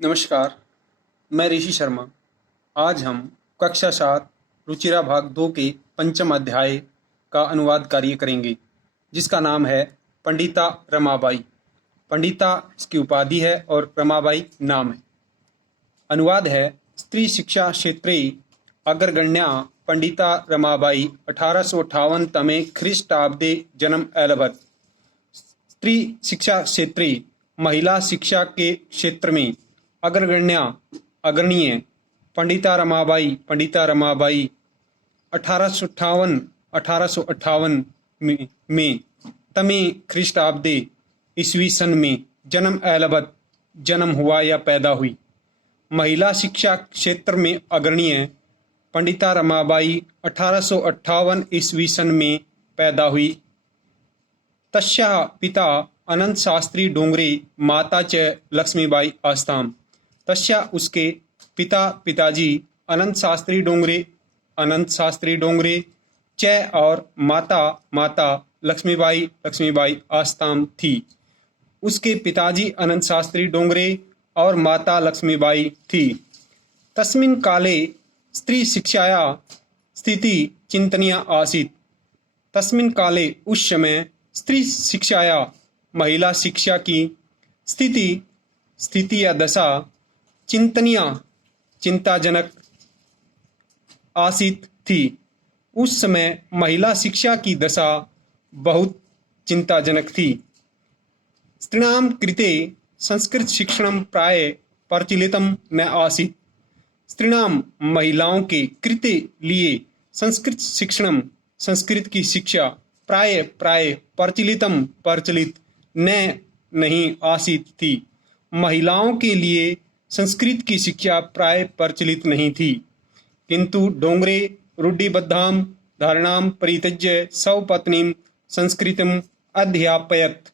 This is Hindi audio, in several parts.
नमस्कार, मैं ऋषि शर्मा। आज हम कक्षा 7 रुचिरा भाग 2 के पंचम अध्याय का अनुवाद कार्य करेंगे, जिसका नाम है पंडिता रमाबाई। पंडिता इसकी उपाधि है और रमाबाई नाम है। अनुवाद है। स्त्री शिक्षा क्षेत्रे अग्रगण्या पंडिता रमाबाई 1858 तमे ख्रीष्टाब्दे जन्म अलभत। स्त्री शिक्षा क्षेत्रे महिला शिक्षा के क्षेत्र में अग्रगण्या अग्रणीय पंडिता रमाबाई 1858 में तमे ख्रीष्टाब्दे ईस्वी सन में जन्म अलभत जन्म हुआ या पैदा हुई। महिला शिक्षा क्षेत्र में अग्रणीय पंडिता रमाबाई 1858 ईस्वी सन में पैदा हुई। तस्याः पिता अनंत शास्त्री डोंगरे माता च लक्ष्मीबाई आस्ताम। तस्या उसके पिताजी अनंत शास्त्री डोंगरे च और माता लक्ष्मीबाई आस्ताम थी। उसके पिताजी अनंत शास्त्री डोंगरे और माता लक्ष्मीबाई थी। तस्मिन् काले स्त्री शिक्षाया स्थिति चिंतनीय आसीत्। तस्मिन् काले उस समय स्त्री शिक्षाया महिला शिक्षा की स्थिति या दशा चिंताजनक आसीत थी। उस समय महिला शिक्षा की दशा बहुत चिंताजनक थी। स्त्रीणां कृते संस्कृत शिक्षणं प्राय प्रचलितं न आसीत्। स्त्रीणां महिलाओं के कृते लिए संस्कृत की शिक्षा प्राय प्रचलित नहीं आसीत थी। महिलाओं के लिए संस्कृत की शिक्षा प्राय प्रचलित नहीं थी। किंतु डोंगरे रूढ़िबद्धां धारणां परित्यज्य स्वपत्नीं संस्कृतम् अध्यापयत्।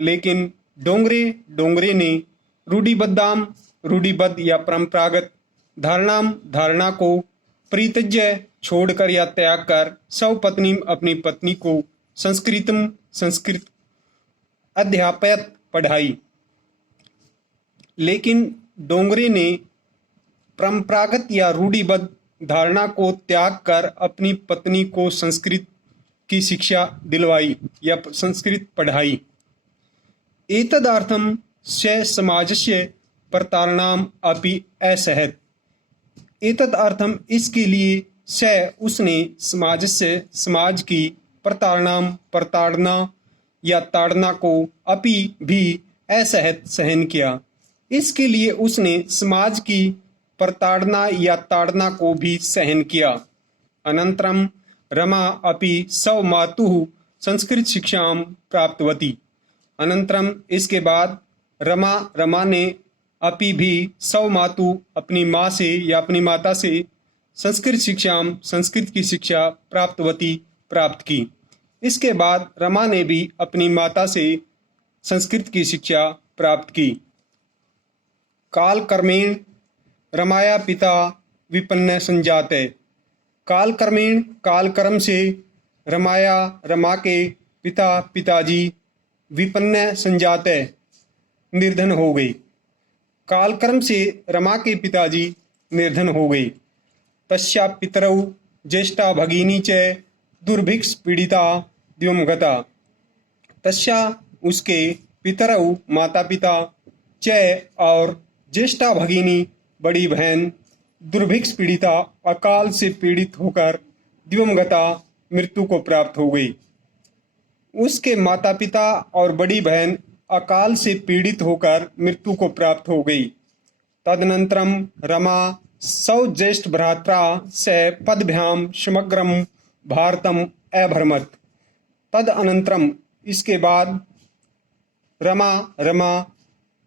लेकिन डोंगरे ने रूढ़िबद्ध या परंपरागत धारणा को परित्यज्य छोड़कर या त्याग कर स्वपत्नी अपनी पत्नी को संस्कृत अध्यापयत पढ़ाई। लेकिन डोंगरे ने परंपरागत या रूढ़िबद्ध धारणा को त्याग कर अपनी पत्नी को संस्कृत की शिक्षा दिलवाई या संस्कृत पढ़ाई। एतदर्थं स समाजस्य प्रतारणाम् अपि असहत। एतदर्थम इसके लिए उसने समाज की प्रताड़ना या ताड़ना को अपि भी असहत सहन किया। इसके लिए उसने समाज की प्रताड़ना या ताड़ना को भी सहन किया। अनंतरम रमा अपि स्वमातुः संस्कृत शिक्षां प्राप्तवती। अनंतरम इसके बाद रमा ने अपि भी स्वमातु अपनी माँ से या अपनी माता से संस्कृत की शिक्षा प्राप्त की। इसके बाद रमा ने भी अपनी माता से संस्कृत की शिक्षा प्राप्त की। कालक्रमेण रमाया पिता विपन्न संजाते। कालक्रम से रमा के पिताजी विपन्न संजाते निर्धन हो गए। कालक्रम से रमा के पिताजी निर्धन हो गए। तस्या पितरौ ज्येष्ठा भगिनी च दुर्भिक्ष पीड़िता दिवंगता। तस्या उसके पितरौ माता पिता च और ज्येष्ठा भगिनी बड़ी बहन दुर्भिक्ष पीड़िता अकाल से पीड़ित होकर दिवंगता मृत्यु को प्राप्त हो गई। उसके माता पिता और बड़ी बहन अकाल से पीड़ित होकर मृत्यु को प्राप्त हो गई। तदनंतरम रमा स्वज्येष्ठ भ्रात्रा स पदभ्याम समग्रम भारतम अभ्रमत। तदनंतरम इसके बाद रमा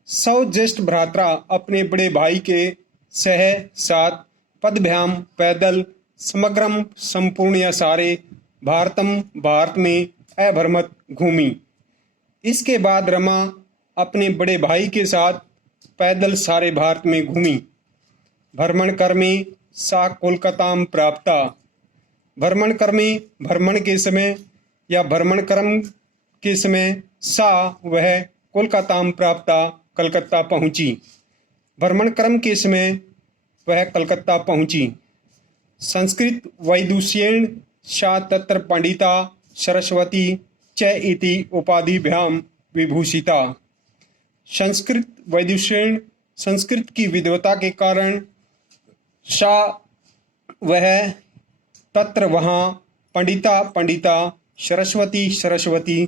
स्वज्येष्ठ भ्रात्रा अपने बड़े भाई के साथ पदभ्याम पैदल समग्रम संपूर्ण या सारे भारत में अभ्रमत घूमी। इसके बाद रमा अपने बड़े भाई के साथ पैदल सारे भारत में घूमी। भ्रमण कर्मे सा कोलकातां प्राप्ता। भ्रमण क्रम के समय सा वह कोलकातां प्राप्ता कलकत्ता पहुंची। भ्रमण क्रम के समय वह कलकत्ता पहुंची। संस्कृत वैदुष्येण सा तत्र पंडिता सरस्वती च इति उपाधिभ्याम विभूषिता। संस्कृत वैदुष्येण संस्कृत की विद्वता के कारण सा वह तत्र वहाँ पंडिता पंडिता सरस्वती सरस्वती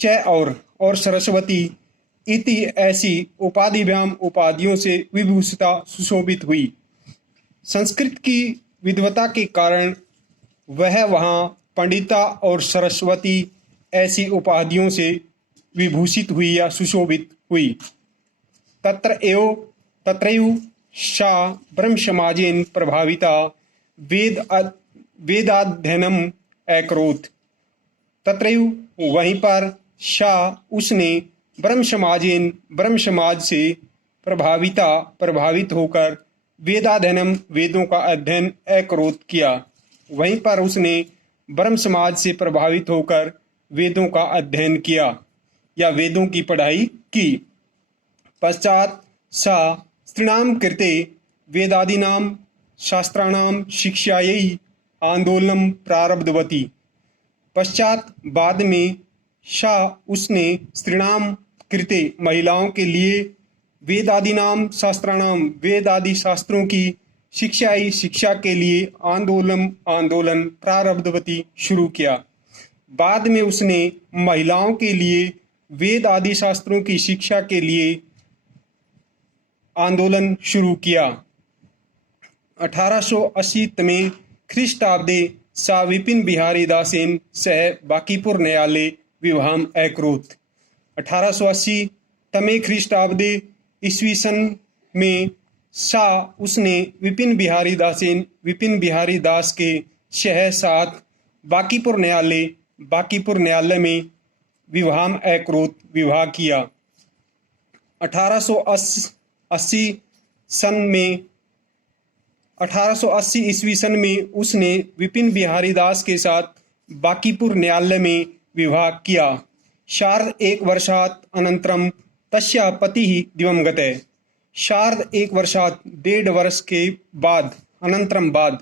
च और सरस्वती इति ऐसी उपाधिभ्याम उपाधियों से विभूषिता सुशोभित हुई। संस्कृत की विद्वता के कारण वह वहाँ पंडिता और सरस्वती ऐसी उपाधियों से विभूषित हुई या सुशोभित हुई। तत्रैव सा ब्रह्म समाजेन प्रभाविता वेदाध्ययनम अकरोत्। तत्रैव वहीं पर सा उसने ब्रह्म समाज से प्रभावित होकर वेदाध्ययनम वेदों का अध्ययन अकरोत् किया। वहीं पर उसने ब्रह्म समाज से प्रभावित होकर वेदों का अध्ययन किया या वेदों की पढ़ाई की। पश्चात सा स्त्रीणां कृते वेदादीनां शास्त्राणां शिक्षायै आंदोलनं प्रारब्धवती। पश्चात बाद में सा उसने स्त्रीणां कृते महिलाओं के लिए वेदादीनां शास्त्राणां वेद आदि शास्त्रों की शिक्षा के लिए आंदोलन प्रारब्धवती शुरू किया। बाद में उसने महिलाओं के लिए वेद आदि शास्त्रों की शिक्षा के लिए आंदोलन शुरू किया। 1880 तमे ख्रीष्टाब्दे सा विपिन बिहारी दासेन सह बांकीपुर न्यायालय विवाहम अकरोत्। 1880 तमे ख्रीष्टाब्दे ईस्वी सन में सा उसने विपिन बिहारी दास के शह साथ बांकीपुर न्यायालय में विवाहम अकरोत् विवाह किया। 1880 ईस्वी सन में उसने विपिन बिहारी दास के साथ बांकीपुर न्यायालय में विवाह किया। शार्द 1 वर्षात् अनन्तरं तस्या पतिः दिवंगतः। शार्द 1 वर्षात् 1.5 वर्ष के बाद अनंतरम बाद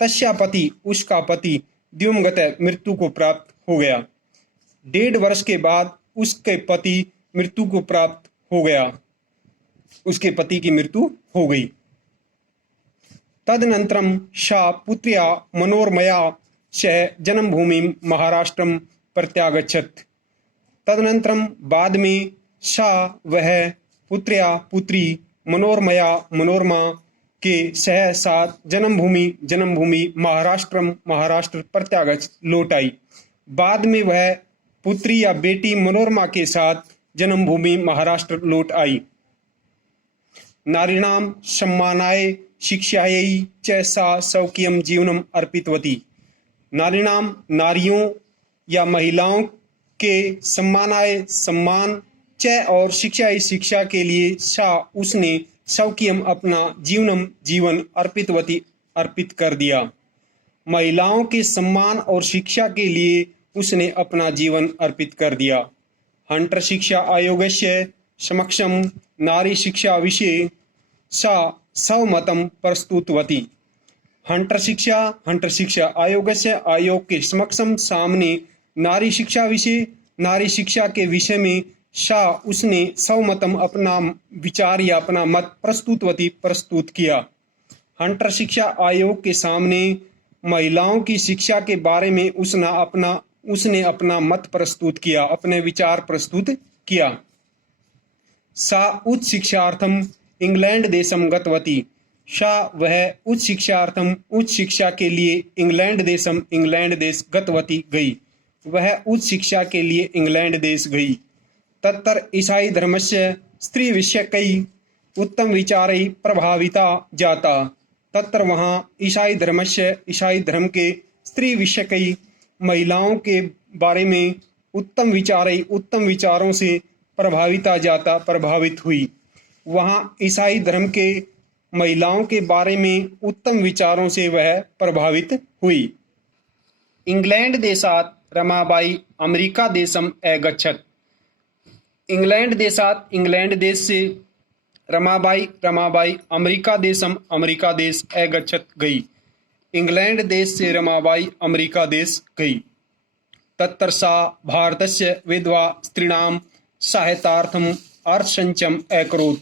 तस्या पति उसका पति दिवंगतः मृत्यु को प्राप्त हो गया। 1.5 वर्ष के बाद उसके पति मृत्यु को प्राप्त हो गया। उसके पति की मृत्यु हो गई। तदनंतरम सा पुत्र्या मनोरमया सह जन्मभूमि महाराष्ट्रम प्रत्यागच्छत्। तदनंतरम बाद में सा वह पुत्री मनोरमा के सह साथ जन्मभूमि महाराष्ट्र प्रत्यागत लौट आई। बाद में वह पुत्री या बेटी मनोरमा के साथ जन्मभूमि महाराष्ट्र लौट आई। नारीणां सम्मानाय शिक्षायै च सा स्वकीयं जीवनम अर्पितवती। नारियों या महिलाओं के सम्मान च और शिक्षा के लिए सा उसने स्वकीयम अपना जीवन अर्पित कर दिया। महिलाओं के सम्मान और शिक्षा के लिए उसने अपना जीवन अर्पित कर दिया। हंटर शिक्षा आयोगस्य समक्षम नारी शिक्षा विषये सा स्वमतं प्रस्तुतवती। हंटर शिक्षा आयोग के समक्षम सामने नारी शिक्षा के विषय में सा उसने स्वमतम अपना विचार या अपना मत प्रस्तुत किया। हंटर शिक्षा आयोग के सामने महिलाओं की शिक्षा के बारे में उसने अपना मत प्रस्तुत किया, अपने विचार प्रस्तुत किया। सा उच्च शिक्षार्थम इंग्लैंड देशम गतवती। सा वह उच्च शिक्षा के लिए इंग्लैंड देश गतवती गई। वह उच्च शिक्षा के लिए इंग्लैंड देश गई। तत्र ईसाई धर्मस्य स्त्री विषयकै उत्तम विचारै प्रभाविता जाता। तत्र वहाँ ईसाई धर्म के स्त्री विषयकै महिलाओं के बारे में उत्तम विचारों से प्रभावित हुई। वहाँ ईसाई धर्म के महिलाओं के बारे में उत्तम विचारों से वह प्रभावित हुई। इंग्लैंड देशात् रमाबाई अमेरिका देशम अगच्छत्। इंग्लैंड देशात इंग्लैंड देश से रमाबाई अमेरिका देशम अमेरिका देश अगच्छत गई। इंग्लैंड देश से रमाबाई अमेरिका देश गई। तत्र सा भारतस्य विधवा स्त्रीणां सहायतार्थम अर्थसंचयम् अकरोत्।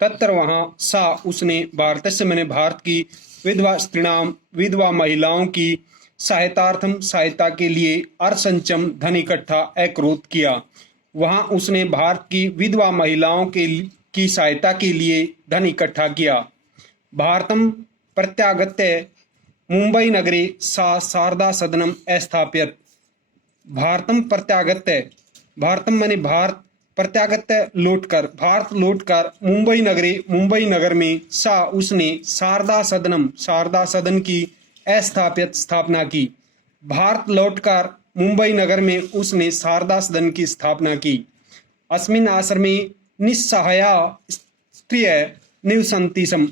तत्र वहाँ सा उसने भारतस्य मैंने भारत की विधवा स्त्रीणां विधवा महिलाओं की सहायतार्थम सहायता के लिए अर्थसंचयम धन इकट्ठा अकरोत् किया। वहाँ उसने भारत की विधवा महिलाओं की सहायता के लिए धन इकट्ठा किया। भारतम प्रत्यागत्य मुंबई नगरे सा शारदा सदनम अस्थाप्यत। भारतम प्रत्यागत्य भारतम माने भारत प्रत्यागत्य लौटकर भारत लौटकर मुंबई नगर में सा उसने शारदा सदन की अस्थापित स्थापना की। भारत लौटकर मुंबई नगर में उसने शारदा सदन की स्थापना की। अस्मिन् आश्रमे निस्सहाया स्त्रिय निवसन्ति स्म।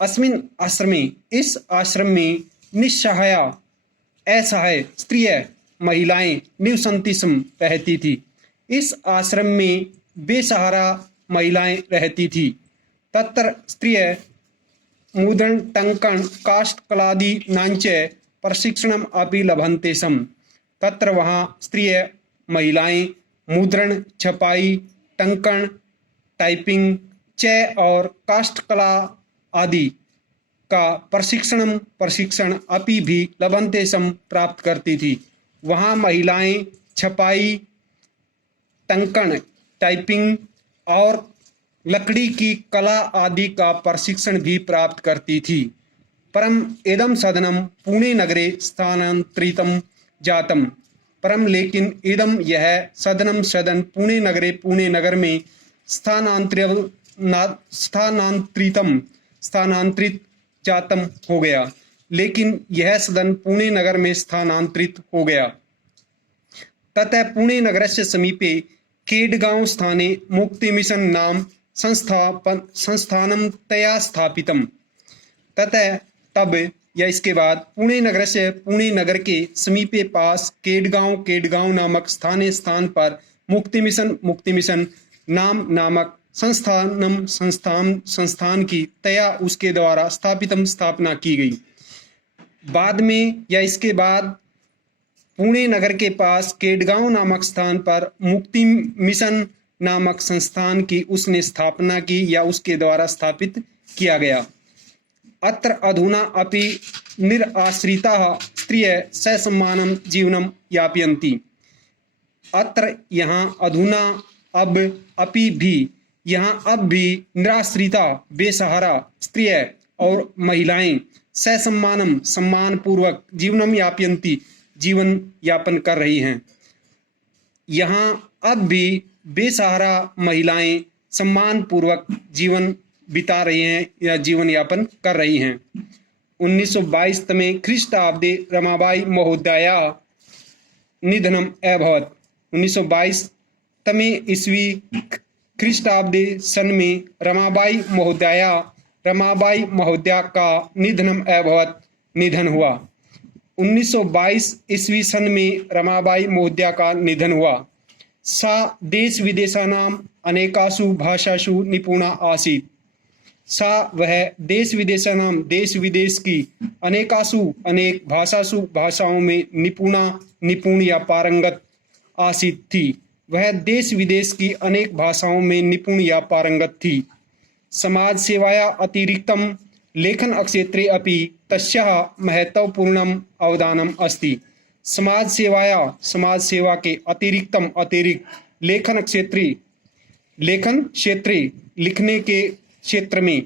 अस्मिन् आश्रमे इस आश्रम में निस्सहाया असहाय स्त्रिय महिलाएं निवसन्ति स्म रहती थी। इस आश्रम में बेसहारा महिलाएं रहती थी। तत्र स्त्रिय मुद्रण टंकन काष्ठकलादि नांच प्रशिक्षणम अपि लभन्ते स्म। तत्र वहाँ स्त्रिय महिलाएं मुद्रण छपाई टंकन टाइपिंग और काष्ठकला आदि का प्रशिक्षण अपि भी लभन्ते स्म प्राप्त करती थी। वहाँ महिलाएं छपाई टंकन टाइपिंग और लकड़ी की कला आदि का प्रशिक्षण भी प्राप्त करती थी। परम इदम सदनम पुणे नगरे स्थानांतरितम जातम। परम लेकिन इदम यह सदन पुणे नगर में स्थानांतरित जातम हो गया। लेकिन यह सदन पुणे नगर में स्थानांतरित हो गया। ततः पुणे नगरस्य समीपे केडगांव स्थाने मुक्ति मिशन नाम संस्थानम तया स्थापितम। ततः तब या इसके बाद पुणे नगर के समीपे पास केडगांव नामक स्थान पर मुक्ति मिशन नामक संस्थान की तया उसके द्वारा स्थापना की गई। बाद में या इसके बाद पुणे नगर के पास केडगांव नामक स्थान पर मुक्ति मिशन नामक संस्थान की उसने स्थापना की या उसके द्वारा स्थापित किया गया। अत्र अधुना अपि निराश्रिताः स्त्रियः ससम्मानं जीवनं यापयन्ति। अत्र यहाँ अधुना अब भी निराश्रिता बेसहारा स्त्रियः और महिलाएं ससम्मानम सम्मान पूर्वक जीवनम यापयन्ति जीवन यापन कर रही हैं। यहाँ अब भी बेसहारा महिलाएं सम्मान पूर्वक जीवन बिता रही हैं या जीवन यापन कर रही हैं। 1922 तमे ख्रीष्टाब्दे रमाबाई महोदया निधनम अभवत्। 1922 तमे ईस्वी ख्रीष्टाब्दे सन में रमाबाई महोदया का निधनम अभवत् निधन हुआ। 1922 ईस्वी सन में रमाबाई महोदया का निधन हुआ। सा देश विदेशानां अनेकासु भाषासु निपुणा आसीत्। सा वह देश विदेश की अनेक भाषाओं में निपुण या पारंगत आसीत् थी। वह देश विदेश की अनेक भाषाओं में निपुण या पारंगत थी। समाज सेवाया अतिरिक्तम लेखन क्षेत्रे अपि तस्याः महत्वपूर्णम अवदानम अस्ति। समाज सेवा के अतिरिक्त लेखन क्षेत्रे लिखने के क्षेत्र में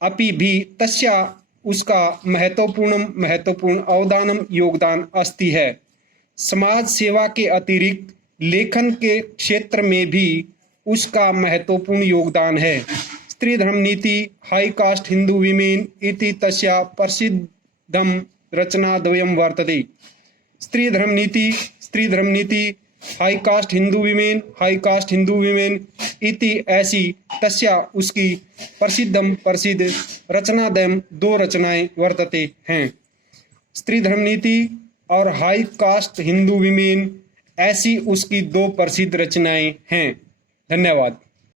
अपि भी तस्या उसका महत्वपूर्ण अवदानम योगदान अस्ति है। समाज सेवा के अतिरिक्त लेखन के क्षेत्र में भी उसका महत्वपूर्ण योगदान है। स्त्री धर्म नीति हाई कास्ट हिंदू विमेन इति तस्या प्रसिद्धम रचनाद्वयं वर्तते। स्त्री धर्म नीति हाई कास्ट हिंदू विमेन इति ऐसी तस्या उसकी प्रसिद्ध रचनाद्वयं दो रचनाएं वर्तते हैं। स्त्री धर्म नीति और हाई कास्ट हिंदू विमेन ऐसी उसकी दो प्रसिद्ध रचनाएं हैं। धन्यवाद।